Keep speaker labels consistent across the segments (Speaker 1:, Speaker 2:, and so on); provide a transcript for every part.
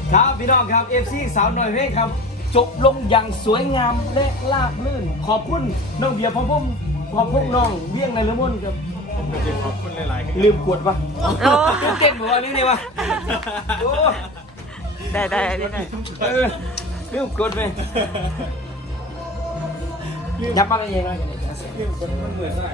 Speaker 1: ครับพี่น้องครับ FC สาวหน่อยเพลงครับจบลงอย่างสวยงามและราบรื่นขอบคุณน้องเบียร์พร้อมผมขอบคุณน้องเวียงในละมุนครับ
Speaker 2: ผมก็จะขอบคุณหลายๆ
Speaker 1: ลืมกดปะเก่งกว่านี้นี่วะโอ้
Speaker 3: ได้ได้
Speaker 1: ลืมกดไปยับมาเป็นยังไง
Speaker 2: ลืมกดมันเหมือนได้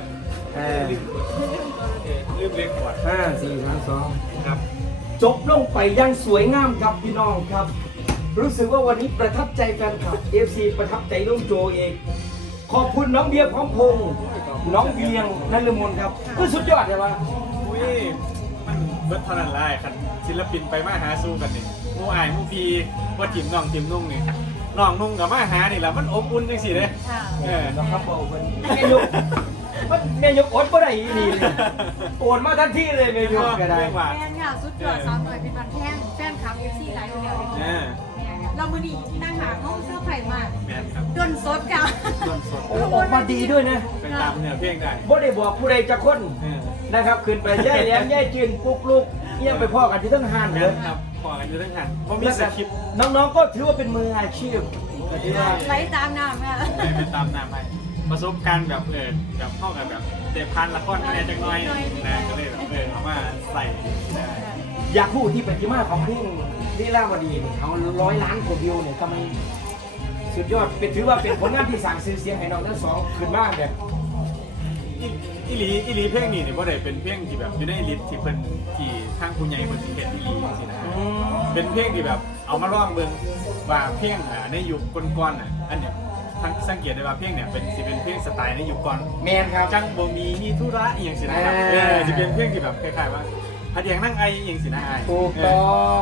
Speaker 2: ลืมเล็กกว่า
Speaker 1: 5 4 3 2
Speaker 2: ครับ
Speaker 1: จบลงไปอย่างสวยงามครับพี่น้องครับ รู้สึกว่าวันนี้ประทับใจแฟนคลับ FC ประทับใจน้องโจเองขอบคุณน้องเบียร์พร้อมพงษ์น้องเบียงนัลมนครับก็สุดยอดเลยวะ
Speaker 2: อุ้ยมันเบิร์ดเท่านั้นแหละครับศิลปินไปมาหาสู้กันนี่มูอายมูพีว่าทีมน้องทีมนุ่งนี่น้องนุ่งกับมาหานี่แหละมันอบอุ่นจังสิเลยเออ
Speaker 1: นะครับบอกมันแม่ยกอดบ่ได้อีนี่เลยโอนมาทันทีเลยแม่ยกก็ได้
Speaker 2: ว่า
Speaker 4: แฟนค่ะสุดยอดสาวหน่อยเป็นบันแท่งแฟนคลับเอฟซีหลายคนเดียวเลย
Speaker 2: เนี่ย
Speaker 4: เรามือดีนั่งหาห้องเสื้อไผ่มาก
Speaker 2: แมนครับ
Speaker 4: ดนสดกัน
Speaker 2: ต้นสด
Speaker 1: โอ้ออกมาดีด้วยนะ
Speaker 2: เป็นตามเนื้อเพลงได้
Speaker 1: บ่ได้บอกผู้ใดจะคน
Speaker 2: เออ
Speaker 1: นะครับขึ้นไปแย่แหลมแย่จืนปุกลุกเยี่ยมไปพ่อกันที่ทั้งห้าน
Speaker 2: แม
Speaker 1: เลย
Speaker 2: นครับพอกันอยู่ทั้งหันเพราะมีสคริปต์
Speaker 1: น้องๆก็ถือว่าเป็นมืออาชีพก็ถือว่า
Speaker 4: ไหลตามน้ำค่ะ
Speaker 2: ไปตามน้ำไปประสบการณ์แบบแบบเข้ากับแบบเดพันละครอะไรจังน้อยนะก็เลยแบบเอามาใส่ได้
Speaker 1: อยากพูดที่เป็นที่มาของเพลงลีลาวดีเนี่ยเขา100 ล้านกว่าวิวเนี่ยทำไมสุดยอดเป็นถือว่าเป็นผลงานที่สร้างชื่อเสียงให้น้องทั้งสองขึ้นมากแบบ
Speaker 2: อีหลีเพลงนี้เนี่ยว่าได้เป็นเพลงที่แบบอยู่ในลิสต์ที่เพิ่นที่ทางผู้ใหญ่เพิ่นสิเฮ็ดอีหลีสินะเป็นเพลงที่แบบเอามาร้องเบิ่งว่าเพลงในยุคก่อนๆน่ะอันเนี้ยทั้งสังเกตได้ว่าเพลงเนี่ยเป็นสิเป็นเพลงสไตล์ในยุคก่อน
Speaker 1: แมนครับ
Speaker 2: จังบ่มีธุระอีหยังสินะครับสิเป็นเพลงที่แบบคล้ายๆว่าพัดแยงนั่งไออีหยังสินะไอ
Speaker 1: ถูกต้อง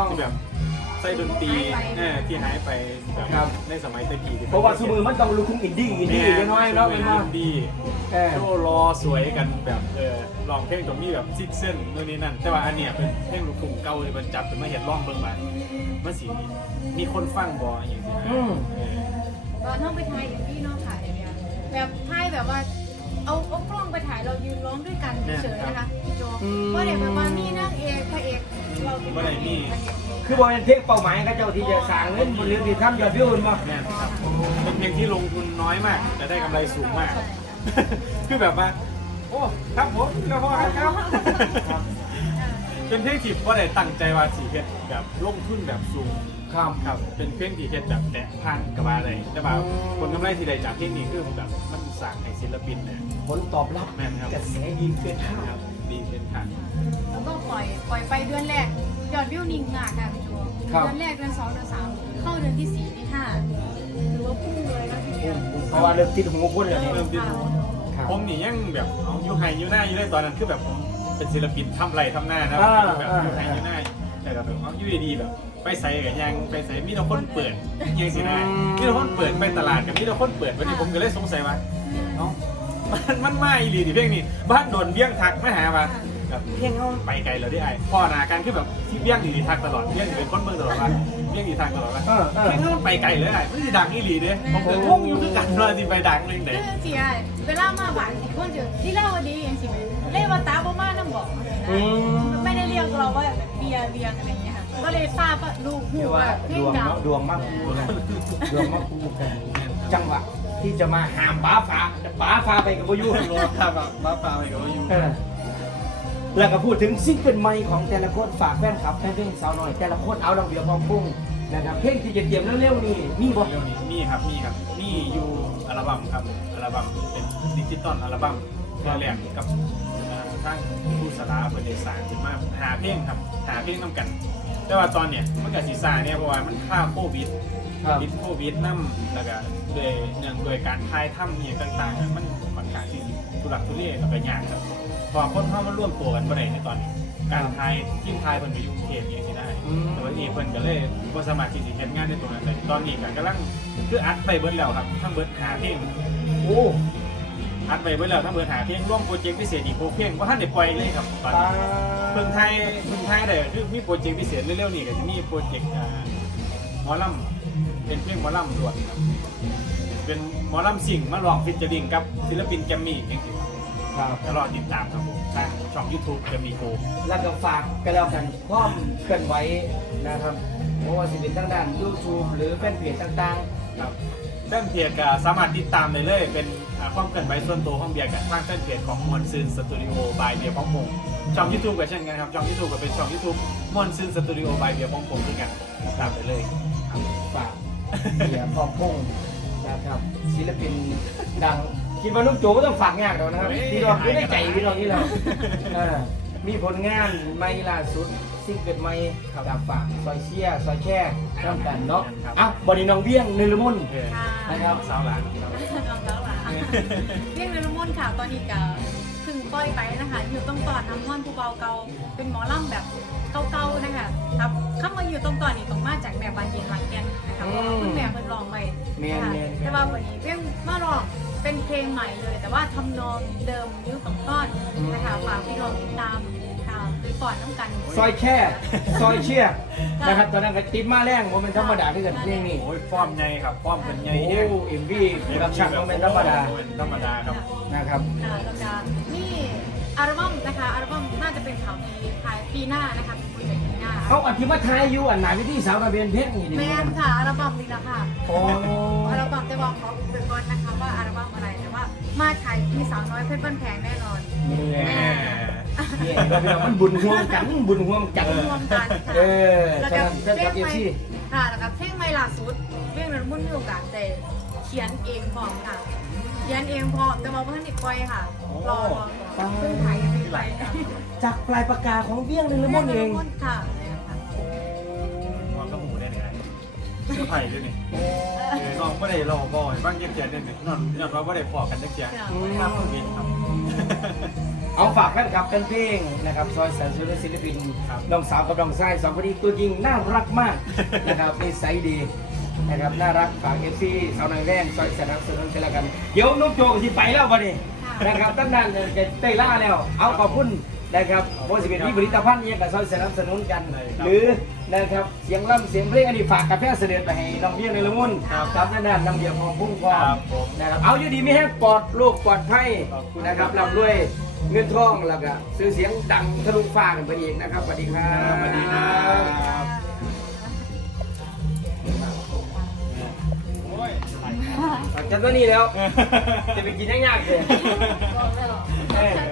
Speaker 2: ที่แบบใส่ดนตรีที่หายไปแบบในสมัยตะกี้
Speaker 1: เพราะว่าสมือมันต้องลูกทุ่งอินดี้น้อยๆเนาะ
Speaker 2: เป็
Speaker 1: เป็น น
Speaker 2: อิ
Speaker 1: ว่าน
Speaker 2: ดี้ โชว์รอสวยกันแบบลองเพลงตรงนี้แบบซิดเส้นนู่นนี่นั่นแต่ว่าอันเนี้ยเป็นเพลงลูกทุ่งเก่าที่มันจับเป็นมาเห็นร้องเบิ่งมามันสิมีคนฟังบ่อย่างนี้นะ
Speaker 4: ตอนห้องไปถ่ายอย่างที่น้องถ่ายแบบถ่ายแบบว่าเอากล้องไปถ่ายเรายืนร้องด้วยกันเฉยๆนะคะโจว่าเดี๋ยวแบบว่ามีนางเอกพระเอกเราเป็นนางเอก
Speaker 1: คือบอกเป็นเพลงเป้าหมายกับเจ้าที่จะสร้างเงินบนเรื่องที่ทำยอดวิวมา
Speaker 2: แม่นครับเป็นเพลงที่ลงทุนน้อยมากแต่ได้กำไรสูงมาก คือแบบว่าโอ้ครับผมแล้วพอครับเป็นเพลงที่ว่าได้ตั้งใจว่าสีเพชรแบบลงทุนแบบสูง
Speaker 1: ครับ
Speaker 2: ครับเป็นเพลงที่เพชรแบบแตะพันกับอะไรแต่ว่าผลกำไรที่ได้จากเพลงนี้คือแบบมันสั่งให้ศิลปินเนี่ย
Speaker 1: ผลตอบรับ
Speaker 2: แม่นครับ
Speaker 1: กระแสดีเกินคา
Speaker 2: ครั
Speaker 1: ด
Speaker 2: บดีเป็นทาง
Speaker 4: แล้วก็ปล่อยไปเดือนแรกยอดวิวนิ่งมากค่ะพี่โจเดือนแรกเดือน2เดือน3เข้าเดือนที่4ที่5ถือว่าพุ่งเลยนะพี่เดียว
Speaker 1: เพราะว่าเริ่มติดหูคนแล้วเนี่ย
Speaker 2: เริ่มที่
Speaker 1: ครับ
Speaker 2: ผมนี่ยังแบบเอาอยู่ไฮอยู่หน้าอยู่ได้ตอนนั้นคือแบบผมเป็นศิลปินทำไรทำหน้านะแบบอยู่ไฮอยู่หน้าแต่แบบเอาอยู่ดีๆแบบไปใส่กับยังไปใส่มีแต่คนเปิดยังสินะมีแต่คนเปิดไปตลาดกับมีแต่คนเปิดวันนี้ผมก็เลยสงสัยว่าเนาะมันไม่อีหลีดิเพลงนี้บ้านโดนเบี้ยงทักมาหาว่าแบบเพลงเขาไปไกลเราได้ไอ้พ่อนาการคือแบบที่เบี้ยงดีทักตลอดเบี้ยงเป็นคนเมืองตลอดว่าเบี้ยงดีทักตลอดว่าเพลงเขาไปไกลเลยไอ้ไม่ได้ดังอีหลีเด้ผมก็งงอยู่คือกันว่าที่ไปดังเรื่องไหน
Speaker 4: คือเสียเวลามาบ้านสิคนเจอที่เล่าวันนี้อย่างสิเล่ว่าตาบ่มาน้ำบอกไม่ได้เรียกเราว่าเบียร์อะไรอย่างเงี้ยค่ะก็เลยทราบว่าลูกหู
Speaker 1: เรียกว่า
Speaker 4: เพล
Speaker 1: ด
Speaker 4: ง
Speaker 1: วง
Speaker 4: ดัง
Speaker 1: ดวงมากคู่กันดวงมากคู่กันจังหวะที่จะมาหามป๋าฟ้าไปกับพายุ
Speaker 2: โลครับมาปลาไปกับอยู่
Speaker 1: แล้วก็พูดถึงซิงเกิลใหม่ของแต่ละคนฝากแฟนคลับแฟนเพลงสาวหน่อยแต่ละคนเอาดอกเดียวพร้อมพุ่งนะครับเพลงที่จะเตรียมเร็วๆนี่มีบ่
Speaker 2: เร็วนี้มีครับมีอยู่อัลบั้มครับอัลบั้มเป็นดิจิตอลอัลบั้มตัวแรกกับทางผู้สลาเพื่อนได้สร้างขึ้นมาหาเพลงครับหาเพลงนำกัน แต่ว่าตอนเนี้ยมันกับซีซ่าเนี่ยเพราะว่ามันค่าโควิดติดโควิดนั่แล้วก็โดยการทายถ้ำเนี่ยต่างๆมันค่อนข้างที่ทุรักทุเลแล้วก็ยากครับเพราะคนเข้ามาร่วมตัวกันบ่ได้ในตอนนี้การทายที่ทายเพิ่นไปยุ่งเทพอย่างที่ได้แต่วันนี้เพิ่นก็เลยบ่สามารถที่จะเฮ็ดงานในตรงนั้นได้ตอนนี้ก็กำลังคืออัดไปเบิดแล้วครับทั้งเบิดหาเพลง
Speaker 1: โอ้
Speaker 2: อัดไปเบิดแล้วทั้งเบิดหาเพลงร่วมโปรเจกต์พิเศษอีก6เพลงบ่ทันได้ปล่อยเลยครับตอนนี้เพิ่งไทยได้คือมีโปรเจกต์พิเศษเร็วๆนี้ก็จะมีโปรเจกต์หมอลำเป็นเพลงหมอลำรวดครับเป็นหมอลำสิ่งมาลองฟิชเจอริงกับศิลปินแกมมี่อย่างที่
Speaker 1: ครับ
Speaker 2: จะรอติดตามครับผมทางช่อง YouTube จะมีโก
Speaker 1: แล้วก็ฝากกันแล้วกันพร้อมเคลื่อนไหวนะครับเพราะว่าสิเป็นทางด้าน YouTube หรือแฟนเพจต่าง
Speaker 2: ครับแฟนเพจก็สามารถติดตามได้เลยเป็นความเคลื่อนไหวส่วนตัวของเบียร์กับทางแฟนเพจของมอนซืนสตูดิโอบายเบียร์พองพงช่อง YouTube ก็เช่นกันครับช่อง YouTube ก็เป็นช่อง YouTube มอนซืนสตูดิโอบายเบียร์พองพงด้วยกันติดตามได้เลย
Speaker 1: ๆฝากเบียร์พร้อมพงษ์นะครับศิลปินดังคิดว่าลูกโจก็ต้องฝากงานเรานะครับพี่น้องไม่ได้ใจพี่น้องนี่เรามีผลงานไม่ล่าสุดซิงเกิลใหม่กับฝากซอยเชียร์ซอยแช่ร่วมกันเนาะอ่ะบอดี้น้องเบี้ยงเนลมุน
Speaker 2: นะครับ สาวหลานครับ
Speaker 4: น้องแล้วล่ะเรียกเนรมนต์ค่ะตอนนี้ก็เพิ่งปล่อยไปนะคะอยู่ตรงตอนน้ำท่อนผู้เบาเก่าเป็นหมอลำแบบเก่าๆนะคะครับเข้ามาอยู่ตรงตอนนี้ต้องมาจากแม่บานเย็นหลังแกนนะคะเพราะว่าคุณแม่เพิ่นร้องไปนะคะแต่ว่าวันนี้เรื่องมาร้องเป็นเพลงใหม่เลย แต่ว่าทำนองเดิมนิ้วตรงต้อนนะคะฝากพี่น้องติดตามค่ะไปก่อนน้ำกัน
Speaker 1: ซอยแช่ซอยเชียร์นะครับตอนนั้นก็ติดมาแรงว่ามันธรรมดาที่เกิดเพลงนี้
Speaker 2: โอ้ยฟอร์มใหญ่ครับฟอร์มเป็นใหญ่
Speaker 1: โอ้
Speaker 2: แห้ง
Speaker 1: เอ็มวีกับฉากมันเป็นธรรมดา
Speaker 2: ธรรมดาครับ
Speaker 1: นะครับ
Speaker 4: ค่ะแล้วก็นี่อัลบั้มนะคะอัลบั้มน่าจะเป็นข่าวดีภายปีหน้านะคะเป็นโปรเจกต์ปีหน้า
Speaker 1: เขาอธิมาทายอยู่อันไหนไม่ที่สาวกระเบนเพชรนี่ดิ
Speaker 4: แมนค่ะอัลบั้มนี้ละค่ะ
Speaker 1: โอ้
Speaker 4: อัลบั้มจะบอกขออุบไว้ก่อนนะคะว่าอัลบั้มอะไรแต่ว่ามาถ่ายที่สาวน้อยเพชรบ้านแพงแน่นอน
Speaker 1: นี่
Speaker 2: แหม
Speaker 1: นี่ก็เป็นมันบุญห่วงกันบุญห่วงกัน
Speaker 4: รวมกันค่ะ
Speaker 1: เออ
Speaker 4: แล้ว
Speaker 1: ฉะ
Speaker 4: ก็
Speaker 1: นั้นเพื่อน
Speaker 4: เพล
Speaker 1: กับ
Speaker 4: ง
Speaker 1: เอฟ
Speaker 4: ใหม่
Speaker 1: ซี
Speaker 4: ค่ะแล้วก็เพลงใหม่ล่าสุดเพลงนั้นมุ่นมีโอกาสแต่เขียนเองพร้อมค่ะเขียนเองพร้อมแต่ว่าเพิ่งติดปล่อยค่ะรอเพิ่งถ่ายยังไม่ไป
Speaker 1: จากปลายปากกาของเบี้ยงเลยละมุนเอง
Speaker 4: ค่ะเนี่ยค่ะ
Speaker 2: ว่าก็หูได้เลยเสื้อไผ่ด้วยนี่น้องไม่ได้รอบ่อยบ้างเย็บๆเนี่ยนอนว่าไม่ได้พอกันนักเจียครับเห็นครับ
Speaker 1: เอาฝากแฟนคลับกันเพลงนะครับซอยแสนสุดศิลปินน้องสาวกับน้องชายสองคนนี้ตัวจริงน่ารักมากนะครับนิสัยดีนะครับน่ารักฝากเอฟซีสาวนางแดงซอยแสนสุดกันแล้วกันเดี๋ยวน้องโจก็สิไปแล้วบัดนี้นะครับตั้งนานเลยจะได้ล่าแล้วเอาขอบคุณนะครับโมสิเป็นที่ผลิตภัณฑ์เนี่ยกับซอยสนับสนุนกัน หรือนะครับเสียงล่ำเสียงเพลงอันนี้ฝากกาแฟเสด็จไปให้น้องเบี้ยในละมุนครับนั่นน้ำเดียวพอพุ่งพอนะครับเอาอยู่ดีไม่แห้งปลอดลูกปลอดภัยนะครับร่ำรวยเงินทองแล้วก็ซื้อเสียงดังทะลุฟ้ากันไปอีกนะครับสวัสดีครับ
Speaker 2: สวัสดีครับ โอ้ย
Speaker 1: จัดตัวนี้แล้วจะไปกินยากๆเลย
Speaker 4: บอกแล้ว